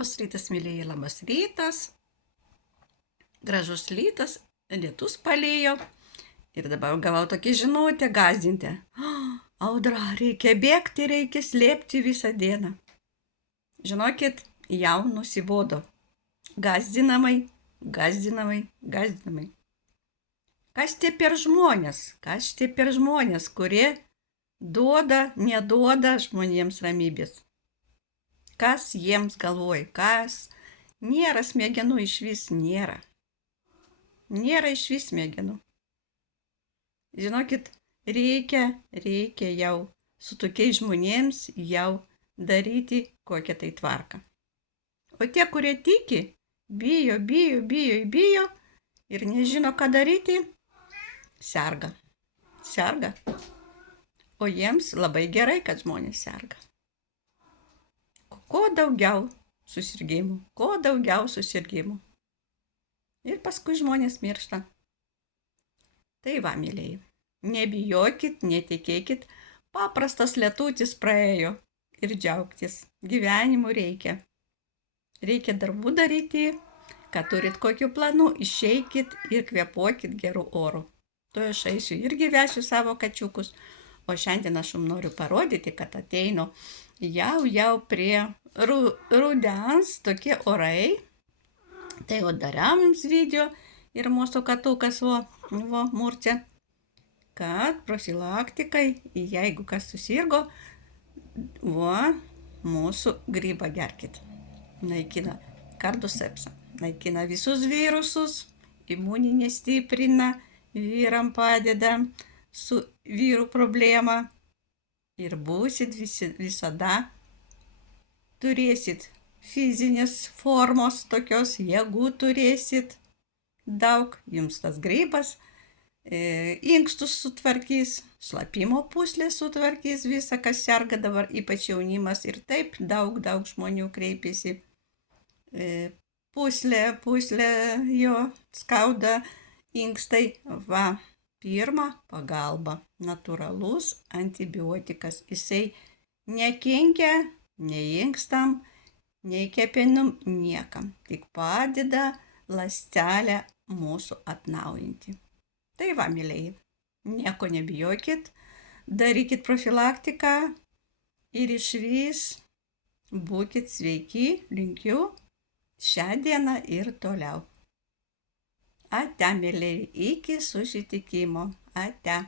Labas rytas, mėlyje, labas rytas. Gražus rytas, lietus palėjo. Ir dabar gavau tokį žinutę gąsdinti. Audra, reikia bėgti, reikia slėpti visą dieną. Žinokit, jau nusibodo. Gąsdinamai. Kas tie per žmonės, kurie neduoda žmonėms ramybės? Kas jiems galvoja, kas? Nėra smegenų išvis, nėra. Nėra išvis smegenų. Žinokit, reikia jau su tokiais žmonėms jau daryti kokią tai tvarką. O tie, kurie tiki, bijo ir nežino, ką daryti, serga. O jiems labai gerai, kad žmonės serga. Kuo daugiau susirgimų. Ir paskui žmonės miršta. Tai va, mėlyje, nebijokit, netikėkit, paprastas lietutis praėjo ir džiaugtis. Gyvenimu reikia. Reikia darbų daryti, kad turit kokių planų, išeikit ir kvėpuokit gerų orų. Tuo aš eisiu irgi vesiu savo kačiukus, o šiandien aš jums noriu parodyti, kad ateinu jau prie rudens tokie orai. Tai jau dariau jums video ir mūsų katukas murčia, kad profilaktikai, jeigu kas susirgo, mūsų grybą gerkit. Naikina kardusepsą, naikina visus virusus, imuninę stiprina, vyram padeda su vyrų problema ir būsit visada, turėsit fizinės formos tokios, jėgų turėsit daug, jums tas grybas inkstus sutvarkys, šlapimo pūslės sutvarkys visą, kas serga dabar, ypač jaunimas, ir taip daug žmonių kreipiasi. Pūslė jo skauda, inkstai. Pirma pagalba, natūralus antibiotikas. Jisai nekenkia nei inkstam, nei kepenim, niekam. Tik padeda ląstelę mūsų atnaujinti. Tai va, mėlyje, nieko nebijokit, darykit profilaktiką ir išvis būkit sveiki, linkiu šią dieną ir toliau. Ate, mėlyje, iki susitikimo. Ate.